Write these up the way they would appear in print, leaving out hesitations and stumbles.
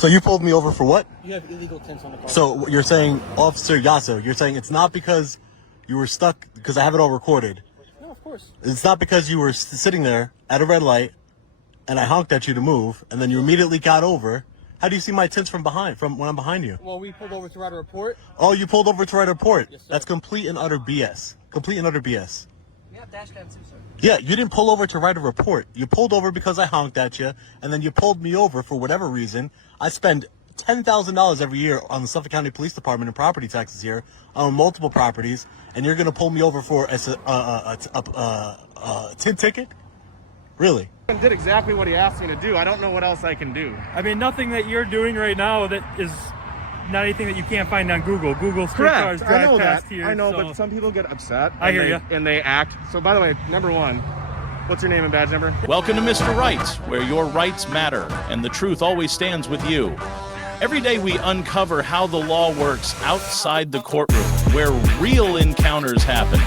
So you pulled me over for what? You have illegal tints on the car. So you're saying, Officer Yasso, you're saying it's not because you were stuck, because I have it all recorded. No, of course. It's not because you were sitting there at a red light and I honked at you to move and then you immediately got over. How do you see my tints from behind, from when I'm behind you? Well, we pulled over to write a report. Oh, you pulled over to write a report? Yes, sir. That's complete and utter BS. Complete and utter BS. We have dash cams too, sir. Yeah, you didn't pull over to write a report. You pulled over because I honked at you, and then you pulled me over for whatever reason. I spend $10,000 every year on the Suffolk County Police Department and property taxes here on multiple properties, and you're going to pull me over for a tint ticket? Really? I did exactly what he asked me to do. I don't know what else I can do. I mean, nothing that you're doing right now that is not anything that you can't find on Google. Google street cars drive I know past that. here. I know, so. but some people get upset. I hear you. And they act. So, by the way, number one, what's your name and badge number? Welcome to Mr. Rights, where your rights matter and the truth always stands with you. Every day we uncover how the law works outside the courtroom, where real encounters happen.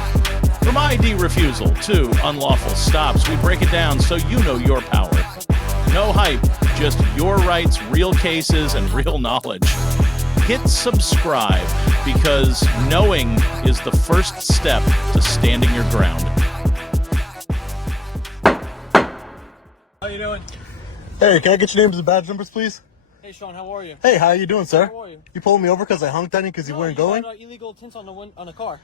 From ID refusal to unlawful stops, we break it down so you know your power. No hype, just your rights, real cases, and real knowledge. Hit subscribe, because knowing is the first step to standing your ground. How you doing? Hey, can I get your names and badge numbers, please? Hey, Sean, how are you? Hey, how you doing, sir? How are you? You pulled me over because I honked at you because you weren't going? Had, illegal tints on the car.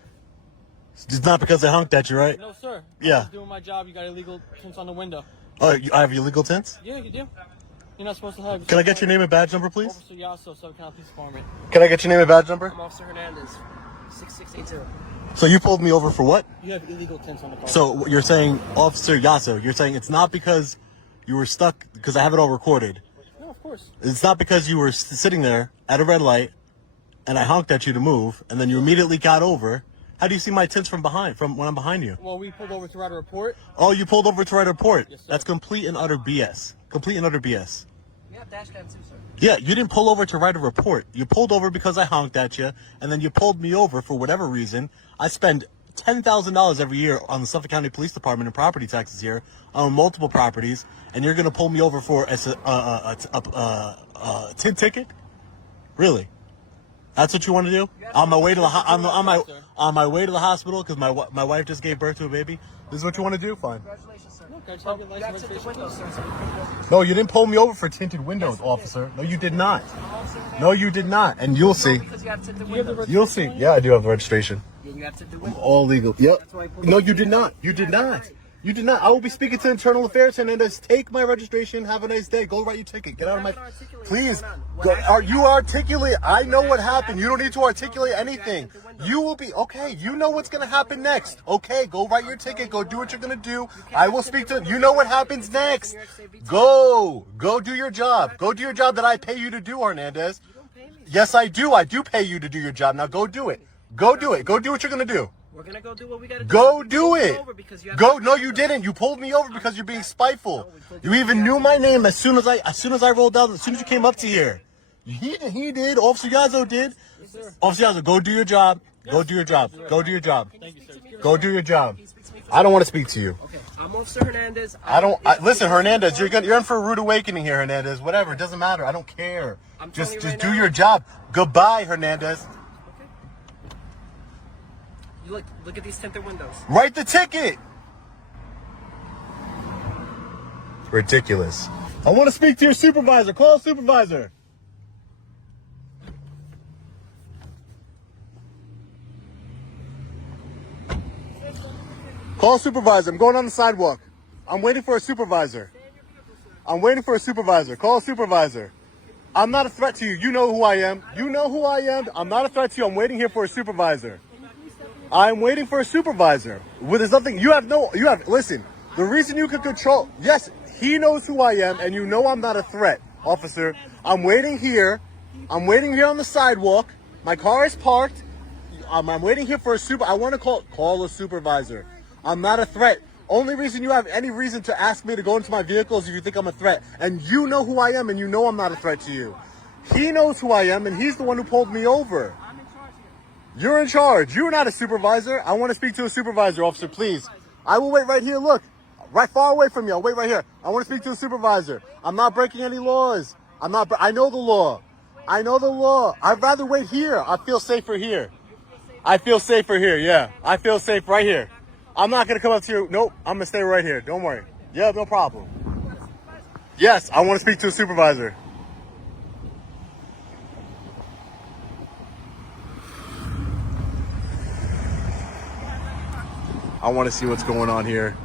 It's not because I honked at you, right? No, sir. Yeah. I was doing my job. You got illegal tints on the window. Oh, I have illegal tints? Yeah, you do. You're not supposed to have. Can I get your name and badge number, please? Officer Yasso, Suffolk County Police Department. Can I get your name and badge number? I'm Officer Hernandez, 6682. So you pulled me over for what? You have illegal tints on the car. So you're saying, Officer Yasso, you're saying it's not because you were stuck, because I have it all recorded. No, of course. It's not because you were sitting there at a red light and I honked at you to move and then you immediately got over. How do you see my tints from behind, from when I'm behind you? Well, we pulled over to write a report. Oh, you pulled over to write a report? Yes, sir. That's complete and utter BS. Complete and utter BS. We have dash cams too, sir. Yeah, you didn't pull over to write a report. You pulled over because I honked at you, and then you pulled me over for whatever reason. I spend $10,000 every year on the Suffolk County Police Department and property taxes here on multiple properties, and you're going to pull me over for a tint ticket? Really? That's what you want to do? On my way to the on my way to the hospital because my wife just gave birth to a baby. This is what you want to do? Fine. Congratulations, sir. No, can I check your license registration? Sir. No, you didn't pull me over for tinted windows, officer. No, you did not. No, you did not. And you'll see. Because you have tinted windows. You'll see. Yeah, I do have the registration. Yeah, you have tinted windows. All legal. Yep. That's why I pulled No, over. you did not. You did not. You did not. I will be speaking to Internal Affairs, Hernandez. Take my registration. Have a nice day. Go write your ticket. Get out of my. Please. Are you articulate? I know what happened. You don't need to articulate anything. You will be okay. You know what's gonna happen next. Okay, go write your ticket. Go do what you're gonna do. I will speak to. You know what happens next. Go do your job. Go do your job that I pay you to do, Hernandez. Yes, I do. I do pay you to do your job. Now go do it. Go do it. Go do what you're gonna do. We're gonna go do what we gotta do. Go do it. Go. No, you didn't. You pulled me over because you're being spiteful. You even knew my name as soon as I rolled down. As soon as you came up to here, he did. Officer Yazzo did. Yes, sir. Officer Yazzo, go do your job. Go do your job. Go do your job. Thank you, sir. Go do your job. I don't want to speak to you. Okay, I'm Officer Hernandez. Listen, Hernandez. You're in for a rude awakening here, Hernandez. Whatever. It doesn't matter. I don't care. Just do your job. Goodbye, Hernandez. Look at these tinted windows. Write the ticket. Ridiculous. I want to speak to your supervisor. Call a supervisor. Call a supervisor. I'm going on the sidewalk. I'm waiting for a supervisor. I'm waiting for a supervisor. Call a supervisor. I'm not a threat to you. You know who I am. You know who I am. I'm not a threat to you. I'm waiting here for a supervisor. I'm waiting for a supervisor. Well, there's nothing. Listen, the reason you can control. Yes, he knows who I am, and you know I'm not a threat, officer. I'm waiting here. I'm waiting here on the sidewalk. My car is parked. I'm waiting here for a I want to call a supervisor. I'm not a threat. Only reason you have any reason to ask me to go into my vehicle is if you think I'm a threat. And you know who I am, and you know I'm not a threat to you. He knows who I am, and he's the one who pulled me over. You're in charge. You're not a supervisor. I want to speak to a supervisor, officer, please. I will wait right here. Look, right far away from you. I'll wait right here. I want to speak to a supervisor. I'm not breaking any laws. I'm not. I know the law. I know the law. I'd rather wait here. I feel safer here. I feel safer here. Yeah, I feel safe right here. I'm not gonna come up to you. Nope. I'm gonna stay right here. Don't worry. Yeah, no problem. Yes, I want to speak to a supervisor. I want to see what's going on here.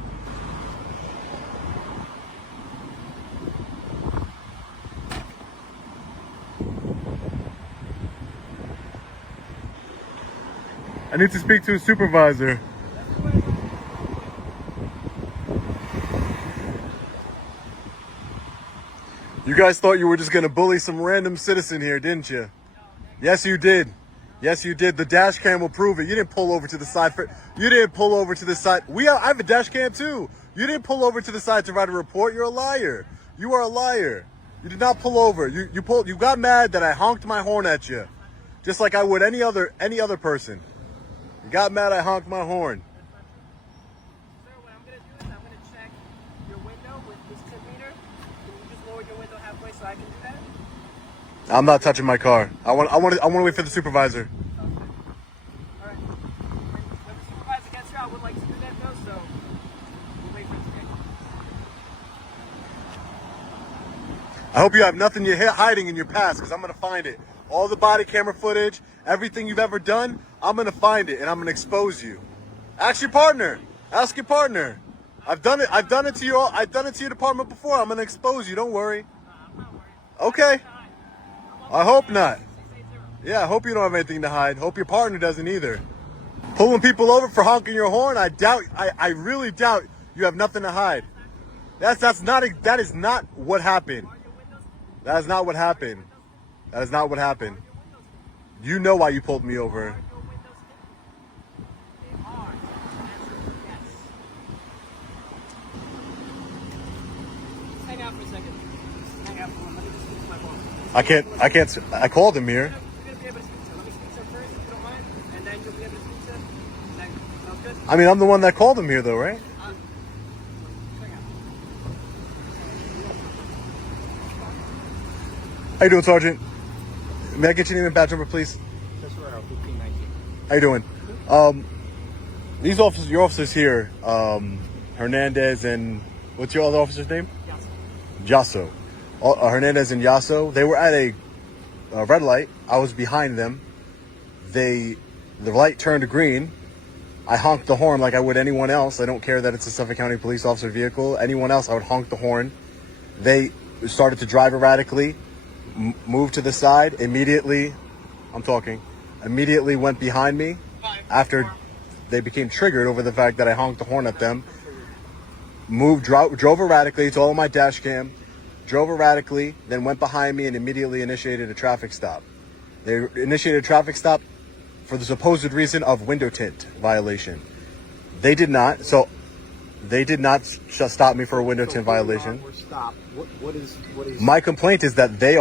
I need to speak to a supervisor. You guys thought you were just gonna bully some random citizen here, didn't you? Yes, you did. Yes, you did. The dash cam will prove it. You didn't pull over to the side for. You didn't pull over to the side. I have a dash cam too. You didn't pull over to the side to write a report. You're a liar. You are a liar. You did not pull over. You pulled. You got mad that I honked my horn at you, just like I would any other person. You got mad I honked my horn. Sir, what I'm going to do is I'm going to check your window with this tip meter. Can you just lower your window halfway so I can do that? I'm not touching my car. I want to wait for the supervisor. All right. When the supervisor gets here, I would like to do that though, so we'll wait for it to get here. I hope you have nothing you're hiding in your past, because I'm going to find it. All the body camera footage, everything you've ever done, I'm going to find it and I'm going to expose you. Ask your partner. Ask your partner. I've done it to your department before. I'm going to expose you. Don't worry. I'm not worried. Okay. I hope not. Yeah, I hope you don't have anything to hide. Hope your partner doesn't either. Pulling people over for honking your horn, I really doubt you have nothing to hide. That is not what happened. That is not what happened. That is not what happened. You know why you pulled me over. Hang out for a second. Hang out for one. Let me just speak to my boss. I can't. I called him here. You're going to be able to speak to him. Let me speak to him first, if you don't mind, and then you'll be able to speak to him. Sounds good? I mean, I'm the one that called him here, though, right? Hang out. How you doing, Sergeant? May I get your name and badge number, please? How you doing? These officers, your officers here, Hernandez and what's your other officer's name? Yasso. Hernandez and Yasso. They were at a red light. I was behind them. The light turned green. I honked the horn like I would anyone else. I don't care that it's a Suffolk County police officer vehicle. Anyone else, I would honk the horn. They started to drive erratically, moved to the side. Immediately went behind me after they became triggered over the fact that I honked the horn at them. Drove erratically. It's all on my dash cam. Drove erratically, then went behind me and immediately initiated a traffic stop. They initiated a traffic stop for the supposed reason of window tint violation. They did not. So they did not stop me for a window tint violation. What is My complaint is that they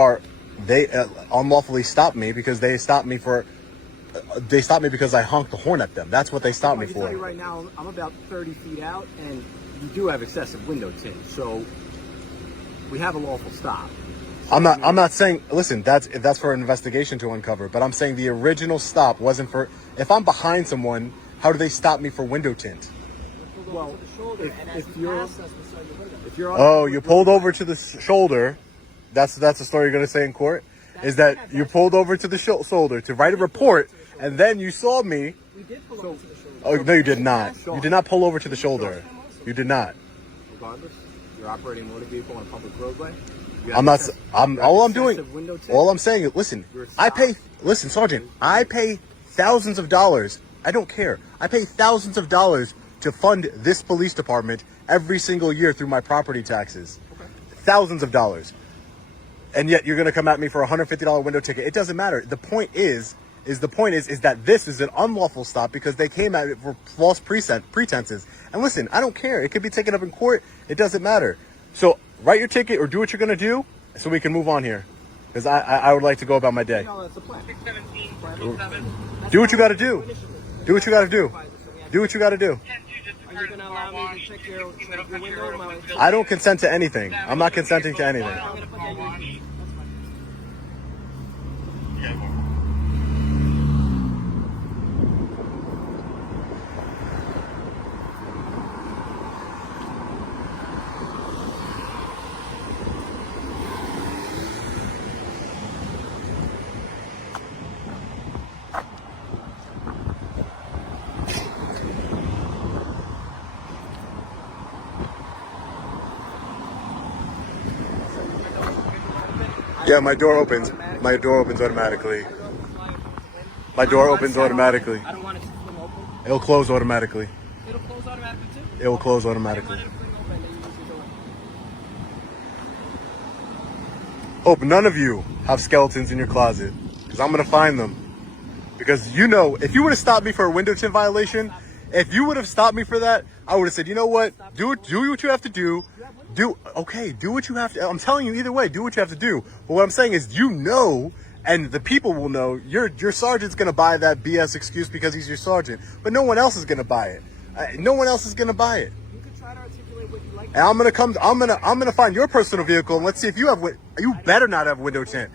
unlawfully stopped me because they stopped me because I honked the horn at them. That's what they stopped me I can for. tell you right now, I'm about 30 feet out, and you do have excessive window tint, so we have a lawful stop. I'm not saying, listen, that's for an investigation to uncover, but I'm saying the original stop wasn't for, if I'm behind someone, how do they stop me for window tint? Well, if you're on, Oh, you pulled over to the shoulder. That's the story you're going to say in court? Is that you pulled over to the shoulder to write a report, and then you saw me. We did pull over to the shoulder. Oh, no, you did not. You did not pull over to the shoulder. You did not. regardless, you're operating a motor vehicle on a public roadway. All I'm saying is, listen, Sergeant, I pay thousands of dollars. I don't care. I pay thousands of dollars to fund this police department every single year through my property taxes. Okay. Thousands of dollars. And yet you're going to come at me for a $150 window ticket. It doesn't matter. The point is that this is an unlawful stop because they came at it for false pretenses. And listen, I don't care. It could be taken up in court. It doesn't matter. So write your ticket or do what you're going to do so we can move on here. Because I would like to go about my day. No, that's the plan. 617. Do what you got to do. Do what you got to do. Do what you got to do. Are you going to allow me to check your window? I don't consent to anything. I'm not consenting to anything. I'm going to put that in your Yeah, my door opens. My door opens automatically. My door opens automatically. I don't want it to fling open. It'll close automatically. It'll close automatically too? It will close I automatically. want it to fling open, then you use your door. Hope none of you have skeletons in your closet, because I'm gonna find them. Because you know, if you would have stopped me for a window tint violation, if you would have stopped me for that, I would have said, you know what? Do what you have to do. Do what you have to. I'm telling you either way, do what you have to do. But what I'm saying is, you know, and the people will know, your sergeant's gonna buy that BS excuse because he's your sergeant, but no one else is gonna buy it. No one else is gonna buy it. You can try to articulate what you like. And I'm gonna find your personal vehicle and let's see if you have. You better not have window tint.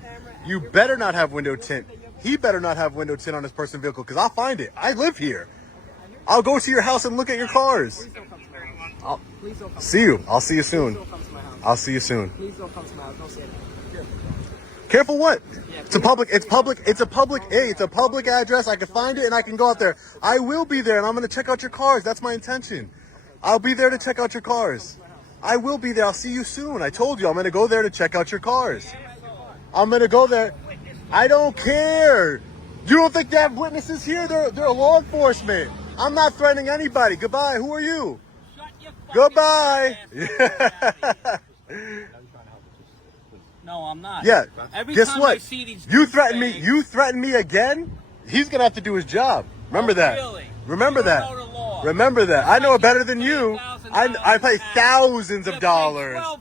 You better not have window tint. He better not have window tint on his personal vehicle, because I'll find it. I live here. I'll go to your house and look at your cars. Please don't come to my house. See you. I'll see you soon. Please don't come to my house. I'll see you soon. Please don't come to my house. Don't say that. Careful what? It's a public address. I can find it and I can go out there. I will be there and I'm going to check out your cars. That's my intention. I'll be there to check out your cars. I will be there. I'll see you soon. I told you I'm going to go there to check out your cars. I'm going to go there. I don't care. You don't think they have witnesses here? They're law enforcement. I'm not threatening anybody. Goodbye. Who are you? Goodbye. No, I'm not. Yeah. Every Guess time what? I see these You threaten me. douchebags- You threaten me again. He's gonna have to do his job. Remember that. Really? Remember You don't that. know the law. Remember that. I know it better than you. $1,000 I pay thousands You of pay dollars. 12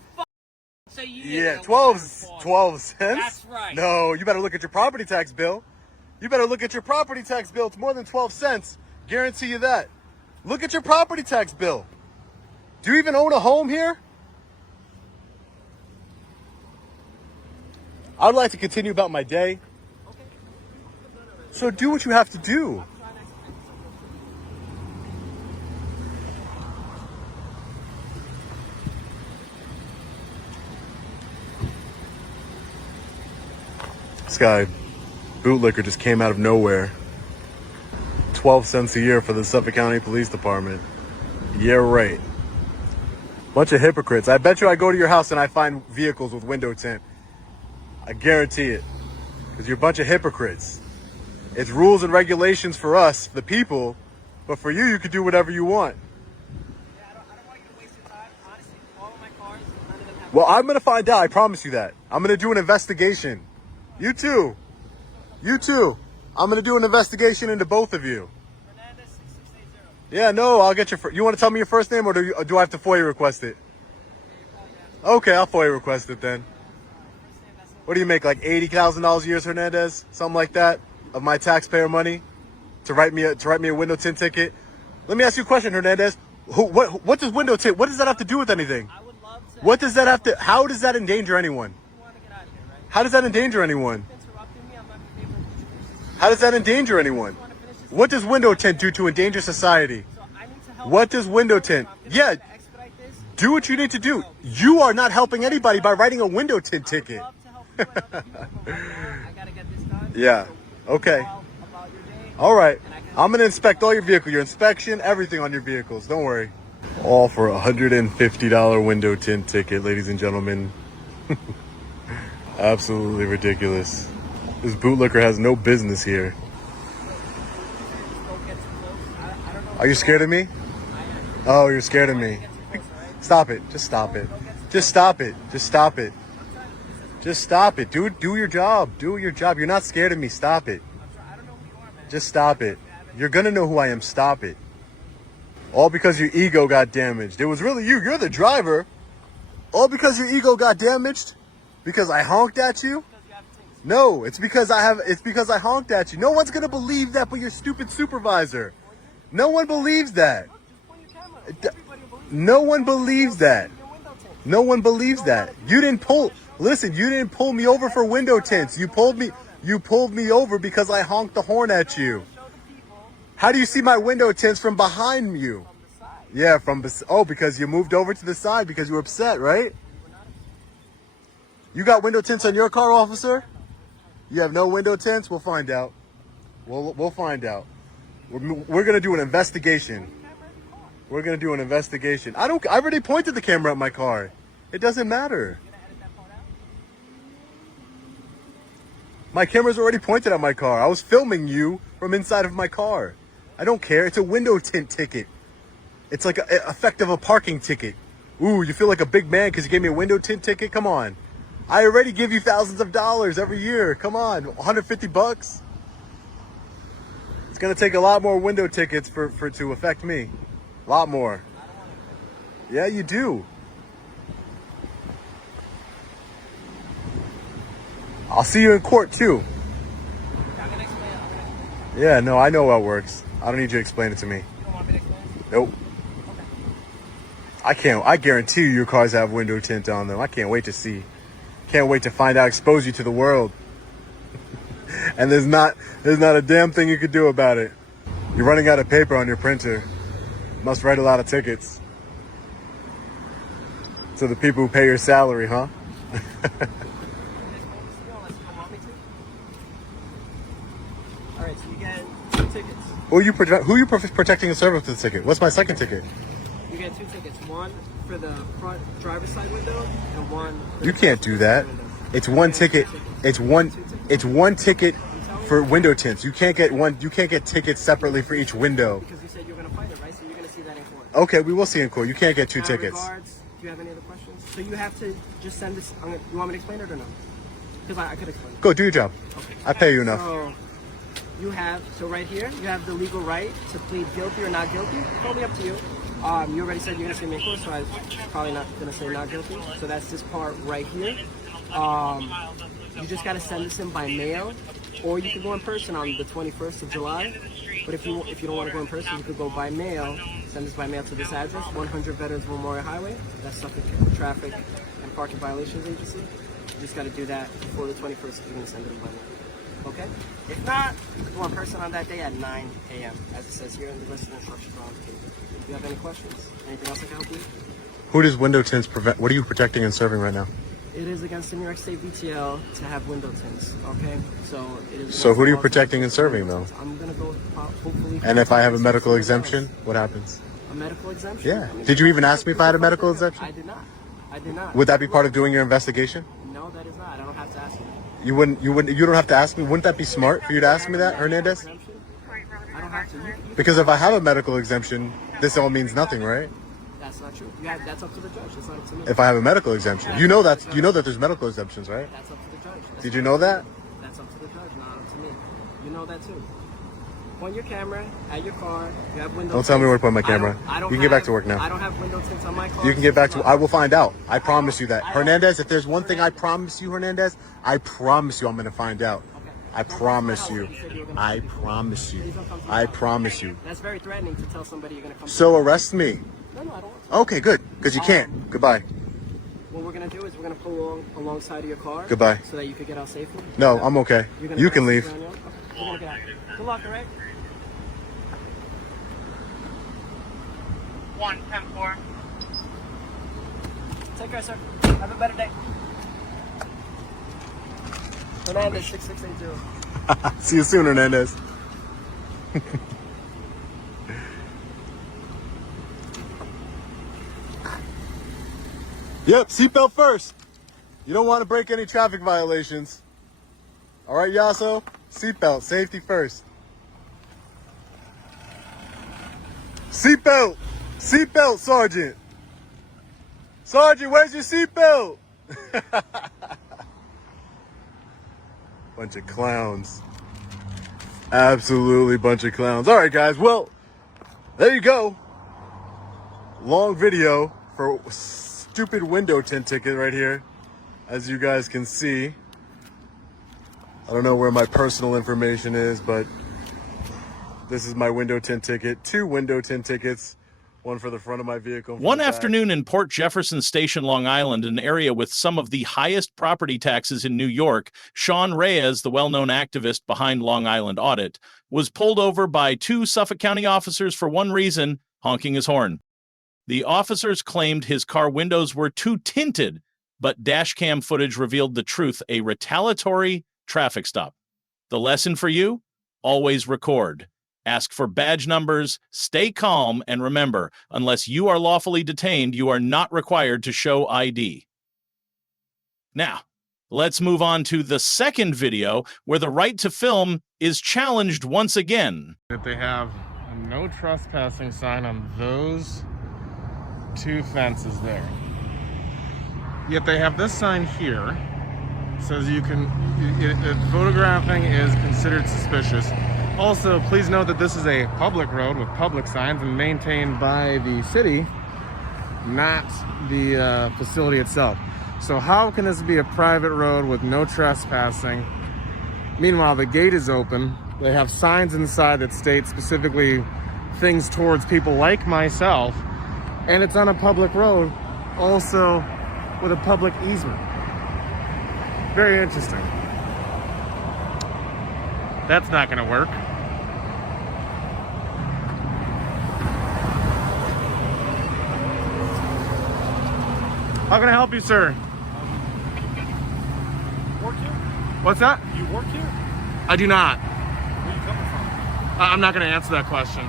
a year Yeah, to 12 law 12 cents. That's right. No, you better look at your property tax bill. You better look at your property tax bill. It's more than 12 cents. Guarantee you that. Look at your property tax bill. Do you even own a home here? I'd like to continue about my day. So do what you have to do. This guy, bootlicker, just came out of nowhere. 12 cents a year for the Suffolk County Police Department. Yeah, right. Bunch of hypocrites. I bet you I go to your house and I find vehicles with window tint. I guarantee it. Because you're a bunch of hypocrites. It's rules and regulations for us, the people, but for you, you could do whatever you want. Yeah, I don't want you to waste your time. Honestly, all of my cars, none of them have. Well, I'm going to find out. I promise you that. I'm going to do an investigation. You too. You too. I'm going to do an investigation into both of you. Hernandez 6680. Yeah, no, I'll get your... You want to tell me your first name, or do I have to FOIA request it? Okay, I'll FOIA request it then. What do you make, like $80,000 a year, Hernandez? Something like that? Of my taxpayer money? To write me a window tint ticket? Let me ask you a question, Hernandez. What does window tint... What does that have to do with anything? I would love to. What does that have to... How does that endanger anyone? You want to get out of here, right? How does that endanger anyone? Interrupting me, I'm not able to finish. How does that endanger anyone? What does window tint do to endanger society? So I need to help. What does window tint? Yeah, To expedite this, do what you need to do. You are not helping anybody by writing a window tint ticket. I would love to help you. I gotta get this done. Yeah. So Okay. about your day. All right. I'm going to inspect all your vehicle, your inspection, everything on your vehicles. Don't worry. All for a $150 window tint ticket, ladies and gentlemen. Absolutely ridiculous. This bootlicker has no business here. Don't get too close. I don't know. Are you scared of me? Oh, you're scared of me. Stop it. Just stop it. Just stop it. Just stop it. Just stop it. Do your job. Do your job. You're not scared of me. Stop it. I don't know who you are, man. Just stop it. You're going to know who I am. Stop it. All because your ego got damaged. It was really you. You're the driver. All because your ego got damaged? Because I honked at you? No, it's because I honked at you. No one's going to believe that but your stupid supervisor. No one believes that. No one believes that. No one believes that. You didn't pull me over for window tints. You pulled me over because I honked the horn at you. How do you see my window tints from behind you? Yeah, because you moved over to the side because you were upset, right? You got window tints on your car, officer? You have no window tints? We'll find out. We'll find out. We're gonna do an investigation. We're gonna do an investigation. I already pointed the camera at my car. It doesn't matter. My camera's already pointed at my car. I was filming you from inside of my car. I don't care. It's a window tint ticket. It's like an effect of a parking ticket. Ooh, you feel like a big man because you gave me a window tint ticket? Come on. I already give you thousands of dollars every year. Come on, 150 bucks. It's gonna take a lot more window tickets for to affect me. A lot more. Yeah, you do. I'll see you in court too. I'm gonna explain it. Yeah, no, I know how it works. I don't need you to explain it to me. You don't want me to explain it? Nope. I guarantee you your cars have window tint on them. I can't wait to see. Can't wait to find out, expose you to the world. And there's not a damn thing you could do about it. You're running out of paper on your printer. Must write a lot of tickets. To the people who pay your salary, huh? Alright, so you get 2 tickets. Who are you protecting and serving with the ticket? What's my second ticket? You get 2 tickets. One for the front driver's side window and one for You the can't do that. window. It's one ticket. It's one ticket for window tints. You can't get tickets separately for each window. Because you said you're gonna fight it, right? So you're gonna see that in court. Okay, we will see in court. You can't get 2 tickets. Regards, do you have any other questions? So you have to just send this. You want me to explain it or no? Because I could explain it. Go do your job. Okay. I pay you enough. So right here, you have the legal right to plead guilty or not guilty. Totally up to you. You already said you're gonna see me in court, so I'm probably not gonna say not guilty. So that's this part right here. You just gotta send this in by mail, or you could go in person on the 21st of July. But if you don't want to go in person, you could go by mail. Send this by mail to this address, 100 Veterans Memorial Highway. That's Suffolk Traffic and Parking Violations Agency. You just gotta do that before the 21st if you're gonna send it in by mail. Okay? If not, you could go in person on that day at 9 a.m. as it says here in the list of instructions on the table. Do you have any questions? Anything else I can help you? Who does window tints prevent? What are you protecting and serving right now? It is against the New York State VTL to have window tints, okay? So it is. So who are you protecting and serving though? I'm gonna go hopefully. And if I have a medical exemption, what happens? A medical exemption? Yeah. Did you even ask me if I had a medical exemption? I did not. I did not. Would that be part of doing your investigation? No, that is not. I don't have to ask you. You don't have to ask me. Wouldn't that be smart for you to ask me that, Hernandez? I don't have to. Because if I have a medical exemption, this all means nothing, right? That's not true. That's up to the judge. That's not up to me. If I have a medical exemption, you know that there's medical exemptions, right? That's up to the judge. Did you know that? That's up to the judge, not up to me. You know that too. Point your camera at your car. You have window. Don't tell me where to put my camera. You can get back to work now. I don't have window tints on my car. You can get back to. I will find out. I promise you that, Hernandez. If there's one thing I promise you, Hernandez, I promise you I'm gonna find out. I promise you. I promise you. I promise you. That's very threatening to tell somebody you're gonna come. So arrest me. No, I don't want to. Okay, good. Because you can't. Goodbye. What we're gonna do is we're gonna pull alongside of your car. Goodbye. So that you could get out safely. No, I'm okay. You can leave. Okay, we're gonna get out. Good luck, all right? 1-10-4. Take care, sir. Have a better day. Hernandez 6680. See you soon, Hernandez. Yep, seatbelt first. You don't want to break any traffic violations. All right, Yasso? Seatbelt, safety first. Seatbelt! Seatbelt, Sergeant! Sergeant, where's your seatbelt? Bunch of clowns. Absolutely bunch of clowns. All right, guys. Well, there you go. Long video for stupid window tint ticket right here. As you guys can see. I don't know where my personal information is, but this is my window tint ticket. 2 window tint tickets. One for the front of my vehicle. One afternoon in Port Jefferson Station, Long Island, an area with some of the highest property taxes in New York, Sean Reyes, the well-known activist behind Long Island Audit, was pulled over by 2 Suffolk County officers for one reason, honking his horn. The officers claimed his car windows were too tinted, but dashcam footage revealed the truth, a retaliatory traffic stop. The lesson for you? Always record. Ask for badge numbers, stay calm, and remember, unless you are lawfully detained, you are not required to show ID. Now, Let's move on to the second video where the right to film is challenged once again. That they have a no trespassing sign on those two fences there. Yet they have this sign here. It says you can, photographing is considered suspicious. Also, please note that this is a public road with public signs and maintained by the city, not the facility itself. So how can this be a private road with no trespassing? Meanwhile, the gate is open. They have signs inside that state specifically things towards people like myself. And it's on a public road, also with a public easement. Very interesting. That's not gonna work. How can I help you, sir? Work here? What's that? You work here? I do not. Where are you coming from? I'm not going to answer that question.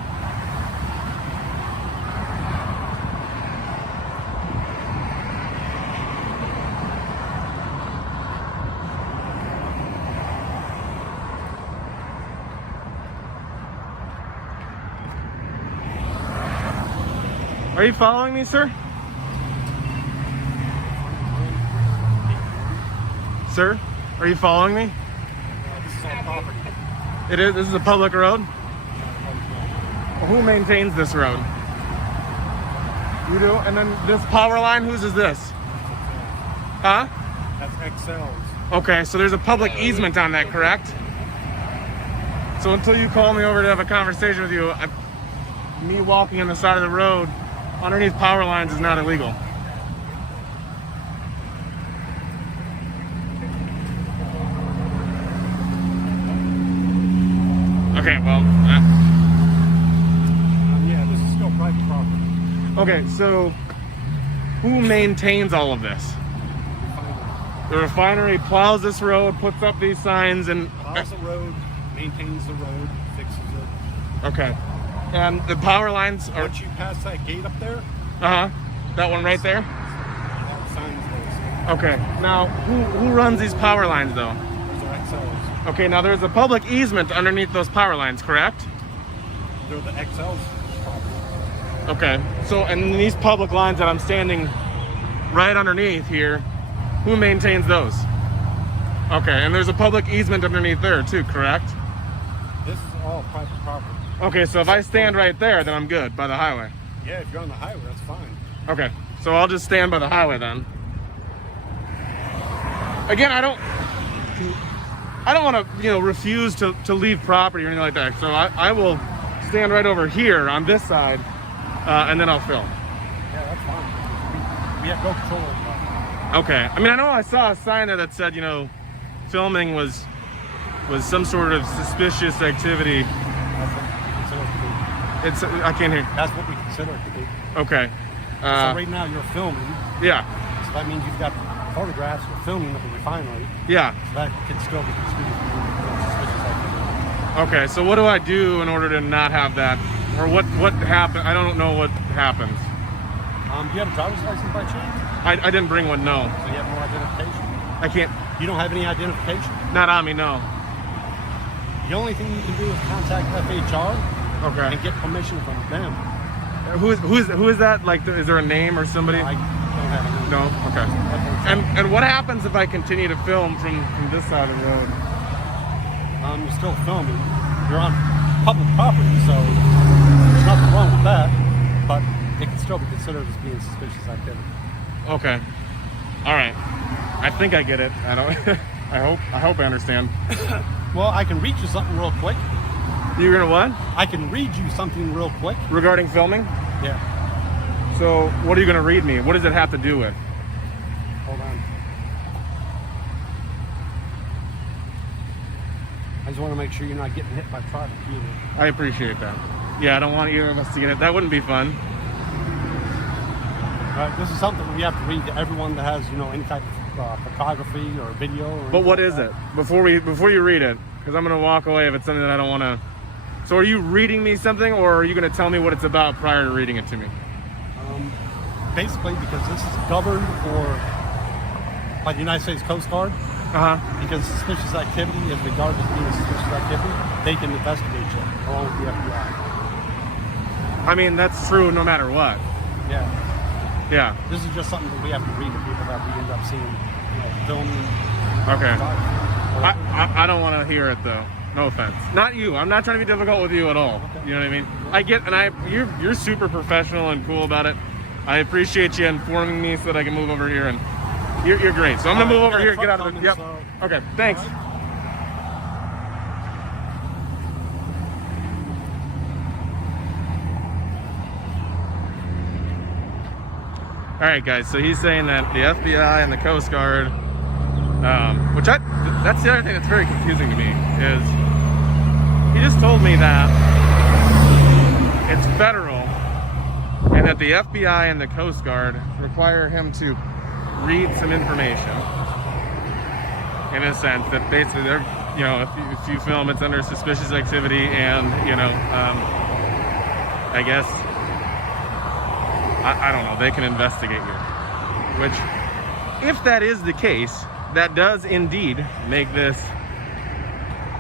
Are you following me, sir? Sir, are you following me? This is all property. It is. This is a public road. Who maintains this road? You do. And then this power line. Whose is this? Huh? That's XL's. Okay. So there's a public easement on that, correct? So until you call me over to have a conversation with you, me walking on the side of the road underneath power lines is not illegal. Okay, well, Yeah, this is still private property. okay, so who maintains all of this? The refinery plows this road, puts up these signs, and Plows the road, maintains the road, fixes it. okay, and the power lines are Once you pass that gate up there, that one right there. that sign's those. Okay, now who runs these power lines though? Those are XL's. Okay, now there's a public easement underneath those power lines, correct? They're the XL's property. Okay, so and these public lines that I'm standing right underneath here, who maintains those? Okay, and there's a public easement underneath there too, correct? This is all private property. Okay, so if I stand right there, then I'm good by the highway. Yeah, if you're on the highway, that's fine. Okay, so I'll just stand by the highway then. Again, I don't want to, refuse to leave property or anything like that. So I will stand right over here on this side, and then I'll film. Yeah, that's fine. We have no control over that. Okay. I mean, I know I saw a sign there that said, filming was some sort of suspicious activity. That's what we consider it to be. I can't hear. That's what we consider it to be. Okay. So right now you're filming. Yeah. So that means you've got photographs or filming of the refinery. Yeah. So that can still be considered suspicious activity. Okay. So what do I do in order to not have that, or what happened? I don't know what happens. Do you have a driver's license by chance? I didn't bring one. No. So you have no identification? I can't. You don't have any identification? Not on me. No. The only thing you can do is contact FHR Okay. and get permission from them. Who is that? Like, is there a name or somebody? I don't have any. No. Okay. And what happens if I continue to film from this side of the road? You're still filming. You're on public property, so there's nothing wrong with that. But it can still be considered as being suspicious activity. Okay. All right. I think I get it. I don't. I hope I understand. Well, I can read you something real quick. You're gonna what? I can read you something real quick. Regarding filming? Yeah. So what are you gonna read me? What does it have to do with? Hold on. I just want to make sure you're not getting hit by traffic either. I appreciate that. Yeah, I don't want either of us to get it. That wouldn't be fun. All right, this is something we have to read to everyone that has, any type of photography or video. Or But what is it? Before you read it, because I'm gonna walk away if it's something that I don't want to. So are you reading me something, or are you gonna tell me what it's about prior to reading it to me? Basically, because this is governed by the United States Coast Guard, Because suspicious activity is regarded as being suspicious activity. They can investigate you along with the FBI. I mean, that's true no matter what. Yeah. Yeah. This is just something that we have to read to people that we end up seeing, filming. Okay. I don't want to hear it though. No offense. Not you. I'm not trying to be difficult with you at all. Okay. You know what I mean? I get, and you're super professional and cool about it. I appreciate you informing me so that I can move over here, and you're great. So I'm gonna move over here and get out of the. Yep. Okay. Thanks. All right, guys. So he's saying that the FBI and the Coast Guard, that's the other thing that's very confusing to me, is he just told me that it's federal and that the FBI and the Coast Guard require him to read some information, in a sense that basically they're, if you film, it's under suspicious activity, and I guess, I don't know, they can investigate you. Which, if that is the case, that does indeed make this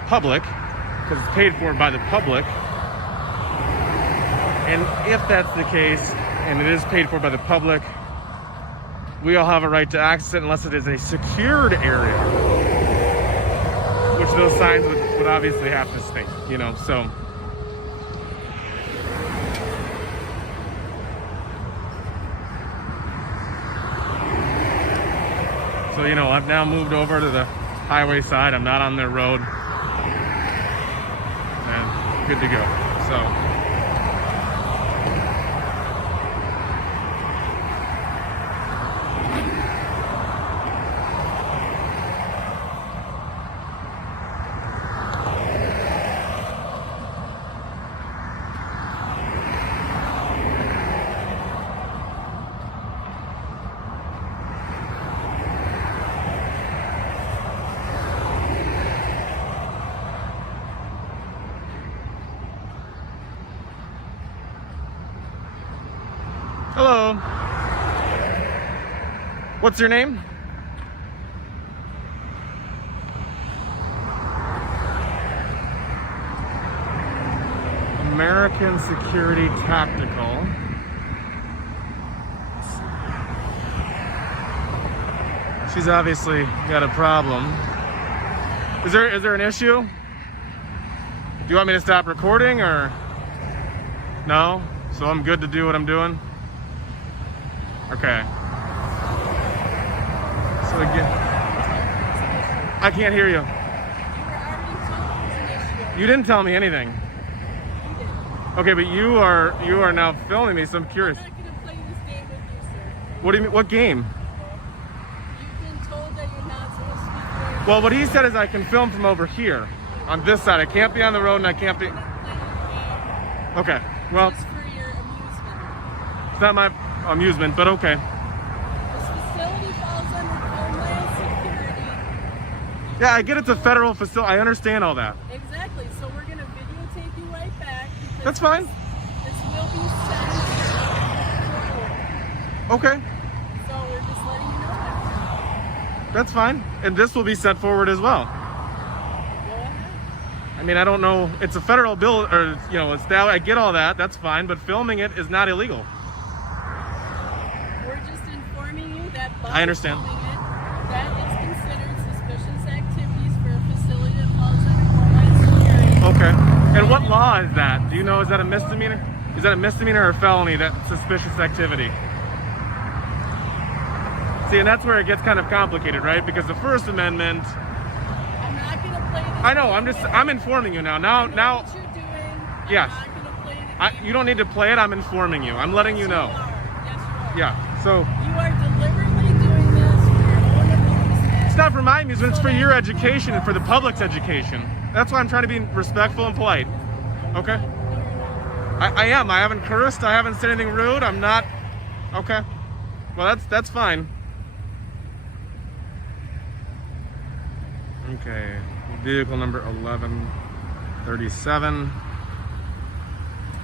public, because it's paid for by the public. And if that's the case, and it is paid for by the public, we all have a right to access it unless it is a secured area, which those signs would obviously have to state, so. So, I've now moved over to the highway side. I'm not on their road. And good to go. So. Hello. What's your name? American Security Tactical. She's obviously got a problem. Is there an issue? Do you want me to stop recording, or no? So I'm good to do what I'm doing? Okay. So again, I can't hear you. You didn't tell me anything. Okay, but you are now filming me, so I'm curious. I'm not going to play this game with you, sir. What do you mean? What game? You've been told that you're not supposed to be playing. Well, what he said is I can film from over here, on this side. I can't be on the road, and I can't be. I'm not playing a game Okay. Well, just for your amusement. it's not my amusement, but okay. This facility falls under Homeland Security. Yeah, I get it's a federal facility. I understand all that. Exactly. So we're going to videotape you right back. because That's fine. This will be sent forward. Okay. So we're just letting you know that. That's fine. And this will be sent forward as well. Go ahead. I mean, I don't know. It's a federal bill, or, it's that. I get all that. That's fine. But filming it is not illegal. We're just informing you that by I understand. filming it, that is considered suspicious activities for a facility that falls under Homeland Security. Okay. And what law is that? Do you know? Is that a misdemeanor? Is that a misdemeanor or a felony, that suspicious activity? See, and that's where it gets kind of complicated, right? Because the First Amendment... I'm not going to play this I know, game. I'm informing you now. I know Now, what you're doing. Yes. I'm not going to play the game. you don't need to play it. I'm informing you. I'm letting you know. Yes, you are. Yeah, so... You are deliberately doing this for your own amusement. It's not for my amusement, it's for your education and for the public's education. That's why I'm trying to be respectful and polite. Okay? I am. I haven't cursed. I haven't said anything rude. I'm not... Okay. Well, that's fine. Okay. Vehicle number 1137.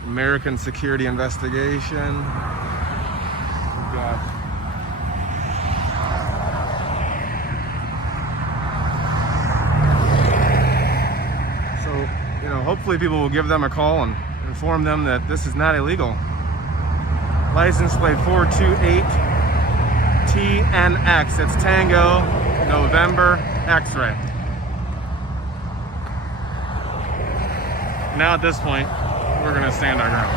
American Security Investigation. We've got hopefully people will give them a call and inform them that this is not illegal. License plate 428TNX. It's Tango November X-ray. Now at this point, we're gonna stand our ground.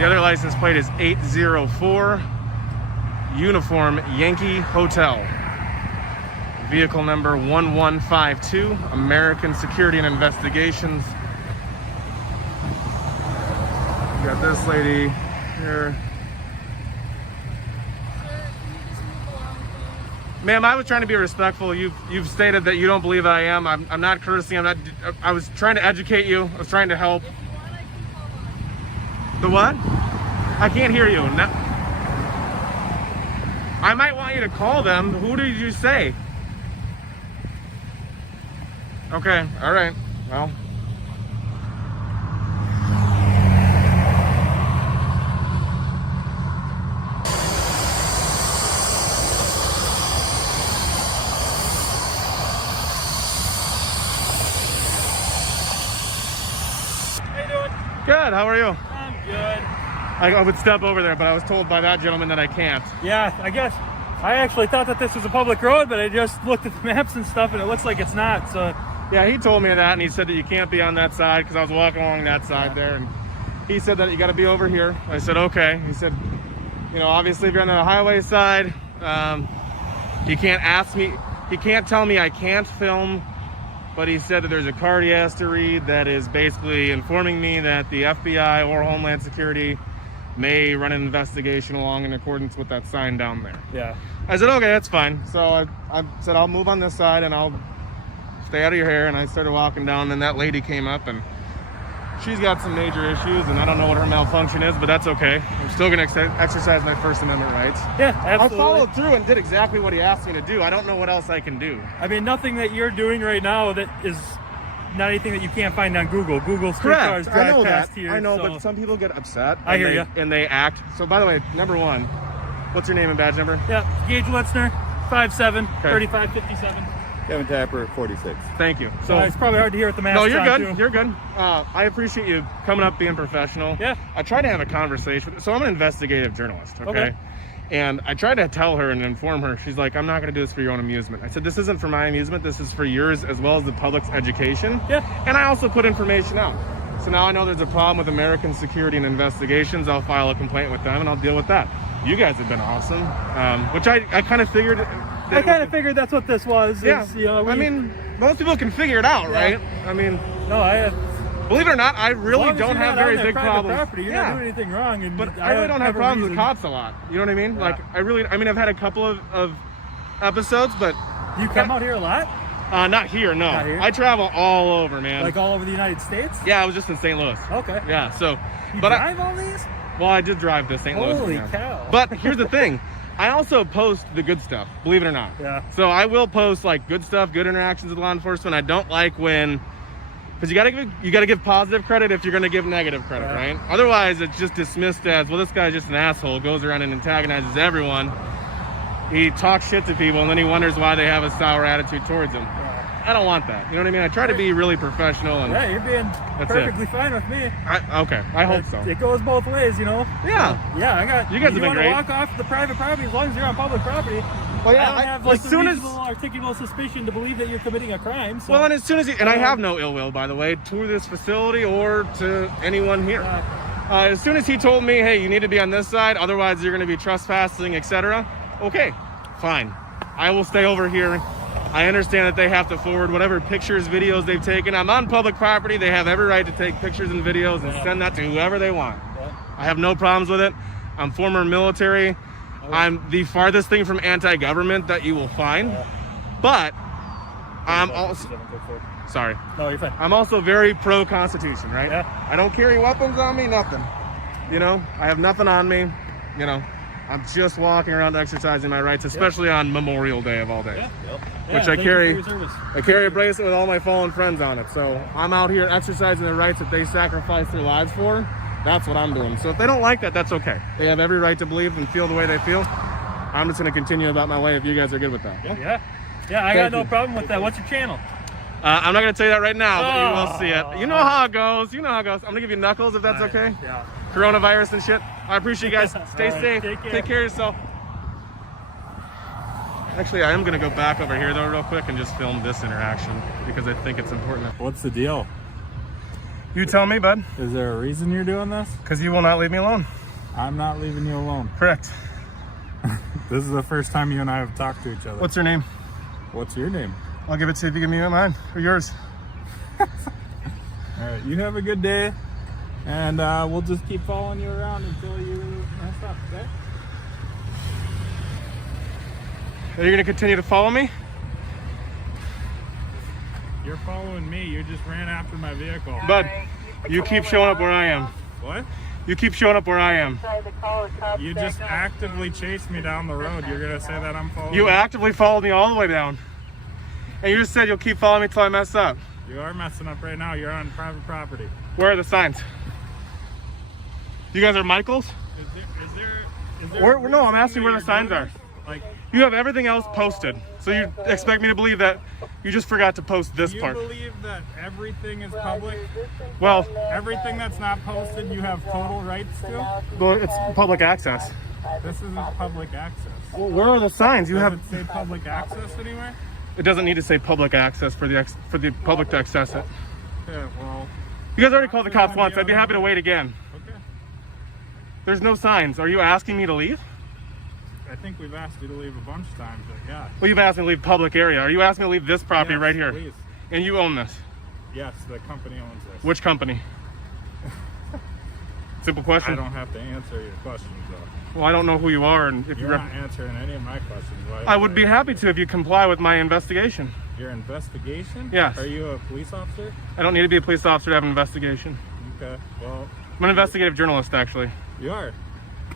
The other license plate is 804 Uniform Yankee Hotel. Vehicle number 1152, American Security and Investigations. We got this lady here. Ma'am, I was trying to be respectful. You've stated that you don't believe I am. I'm not cursing. I was trying to educate you. I was trying to help. The what? I can't hear you. No. I might want you to call them. Who did you say? Okay, all right. Well. How you doing? Good, how are you? I'm good. I would step over there, but I was told by that gentleman that I can't. Yeah, I guess. I actually thought that this was a public road, but I just looked at the maps and stuff, and it looks like it's not, so... Yeah, he told me that, and he said that you can't be on that side because I was walking along that side there, and he said that you got to be over here. I said, okay. He said, you know, obviously if you're on the highway side, he can't ask me, he can't tell me I can't film, but he said that there's a card he has to read that is basically informing me that the FBI or Homeland Security may run an investigation along in accordance with that sign down there. Yeah. I said, okay, that's fine. So I said, I'll move on this side and I'll stay out of your hair. And I started walking down, and that lady came up, and she's got some major issues, and I don't know what her malfunction is, but that's okay. I'm still going to exercise my First Amendment rights. Yeah, absolutely. I followed through and did exactly what he asked me to do. I don't know what else I can do. I mean, nothing that you're doing right now that is not anything that you can't find on Google. Google street cars drive I know past that. here. I know, so. but some people get upset. I hear you. And they act. So, by the way, number one, what's your name and badge number? Yeah, Gage Litzner, 5'7", 3557. Kevin Tapper, 46. Thank you. So It's probably hard to hear with the mask no, you're on, good. too. You're good. I appreciate you coming up, being professional. Yeah. I try to have a conversation. So I'm an investigative journalist. Okay. And I tried to tell her and inform her. She's like, I'm not going to do this for your own amusement. I said, this isn't for my amusement. This is for yours as well as the public's education. Yeah. And I also put information out. So now I know there's a problem with American Security and Investigations. I'll file a complaint with them and I'll deal with that. You guys have been awesome, which I kind of figured. I kind of figured that's what this was. Yeah. Is, you know, I mean, most people can figure it out, right? I mean, no, believe it or not, I really as long as don't you're have not very on big private problems. Property, you're not doing anything wrong. And But I really don't have problems with cops. cops a lot. You know what I mean? Like, I mean, I've had a couple of episodes, but You come out here a lot? not here, no. Not here? I travel all over, man. Like all over the United States? Yeah, I was just in St. Louis. Okay. Yeah, so. You but drive all these? Well, I did drive to St. Louis. Holy yeah. cow. But here's the thing. I also post the good stuff, believe it or not. Yeah. So I will post like good stuff, good interactions with law enforcement. I don't like when, because you gotta give positive credit if you're gonna give negative credit, right? Otherwise, it's just dismissed as, well, this guy's just an asshole, goes around and antagonizes everyone. He talks shit to people, and then he wonders why they have a sour attitude towards him. I don't want that. You know what I mean? I try to be really professional. And yeah, you're being perfectly fine with me. Okay, I hope so. It goes both ways, you know? Yeah. Yeah, I got. You guys have been great. You want to walk off the private property as long as you're on public property. Well, yeah, I don't have like as the soon as reasonable articulable suspicion to believe that you're committing a crime. So. well, and as soon as and I have no ill will, by the way, to this facility or to anyone here. As soon as he told me, hey, you need to be on this side, otherwise you're going to be trespassing, etc. Okay, fine. I will stay over here. I understand that they have to forward whatever pictures, videos they've taken. I'm on public property. They have every right to take pictures and videos and send that to whoever they want. I have no problems with it. I'm former military. I'm the farthest thing from anti-government that you will find. But I'm also... Sorry. No, you're fine. I'm also very pro-Constitution, right? Yeah. I don't carry weapons on me, nothing. You know, I have nothing on me. You know, I'm just walking around exercising my rights, especially on Memorial Day of all days. Which I carry a bracelet with all my fallen friends on it. So I'm out here exercising the rights that they sacrificed their lives for. That's what I'm doing. So if they don't like that, that's okay. They have every right to believe and feel the way they feel. I'm just going to continue about my way if you guys are good with that. Yeah, I got no problem with that. What's your channel? I'm not gonna tell you that right now, but you will see it. You know how it goes. You know how it goes. I'm gonna give you knuckles if that's okay. Yeah. Coronavirus and shit. I appreciate you guys. Stay All right, safe. take care. Of yourself. Actually, I am gonna go back over here though real quick and just film this interaction because I think it's important. What's the deal? You tell me, bud. Is there a reason you're doing this? Because you will not leave me alone. I'm not leaving you alone. Correct. This is the first time you and I have talked to each other. What's your name? What's your name? I'll give it to you if you give me mine or yours. All right, you have a good day, and we'll just keep following you around until you mess up, okay? Are you gonna continue to follow me? You're following me. You just ran after my vehicle. Bud, you keep showing up where I am. What? You keep showing up where I am. You just actively chased me down the road. You're gonna say that I'm following You actively followed me all the way down. And you just said you'll keep following me till I mess up. You are messing up right now. You're on private property. Where are the signs? You guys are Michaels? Is there No, I'm asking where the signs are. Like, You have everything else posted. So you expect me to believe that you just forgot to post this you part. believe that everything is public? Well, Everything that's not posted, you have total rights to? it's public access. This isn't public access. Well, where are the signs? You Does have. it say public access anywhere? It doesn't need to say public access for the public to access it. Yeah, well, You guys already called the cops once. I'd be happy to wait again. okay. There's no signs. Are you asking me to leave? I think we've asked you to leave a bunch of times, but yeah. Well, you've asked me to leave public area. Are you asking me to leave this property Yes, right here? Please. And you own this? Yes, the company owns this. Which company? Simple I question. don't have to answer your questions, though. Well, I don't know who you are, and if You're you're. not answering any of my questions. I would be happy to if you comply with my investigation. Your investigation? Yes. Are you a police officer? I don't need to be a police officer to have an investigation. Okay, well, I'm an investigative journalist, actually. you are.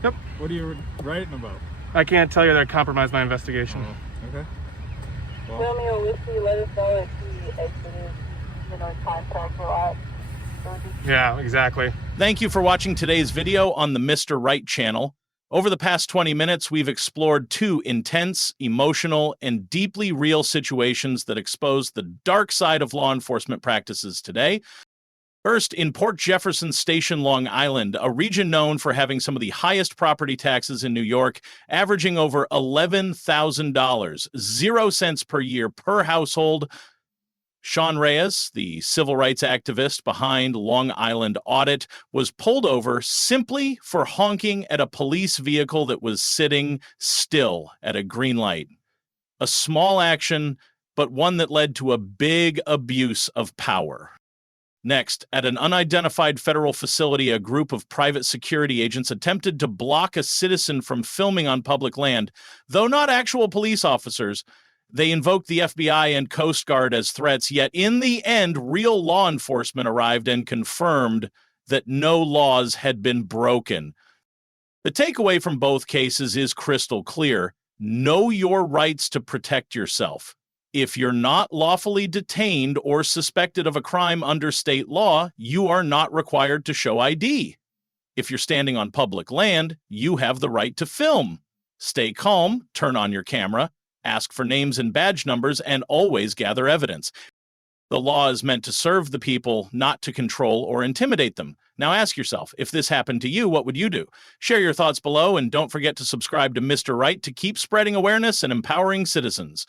Yep. What are you writing about? I can't tell you that I compromised my investigation. Oh, okay. Well, Romeo Whiskey, let us know if he exited, contact a lot. Yeah, exactly. Thank you for watching today's video on the Mr. Right channel. Over the past 20 minutes, we've explored two intense, emotional, and deeply real situations that expose the dark side of law enforcement practices today. First, in Port Jefferson Station, Long Island, a region known for having some of the highest property taxes in New York, averaging over $11,000, 0 cents per year per household, Sean Reyes, the civil rights activist behind Long Island Audit, was pulled over simply for honking at a police vehicle that was sitting still at a green light. A small action, but one that led to a big abuse of power. Next, at an unidentified federal facility, a group of private security agents attempted to block a citizen from filming on public land. Though not actual police officers, they invoked the FBI and Coast Guard as threats, yet in the end, real law enforcement arrived and confirmed that no laws had been broken. The takeaway from both cases is crystal clear. Know your rights to protect yourself. If you're not lawfully detained or suspected of a crime under state law, you are not required to show ID. If you're standing on public land, you have the right to film. Stay calm, turn on your camera, ask for names and badge numbers, and always gather evidence. The law is meant to serve the people, not to control or intimidate them. Now ask yourself, if this happened to you, what would you do? Share your thoughts below, and don't forget to subscribe to Mr. Right to keep spreading awareness and empowering citizens.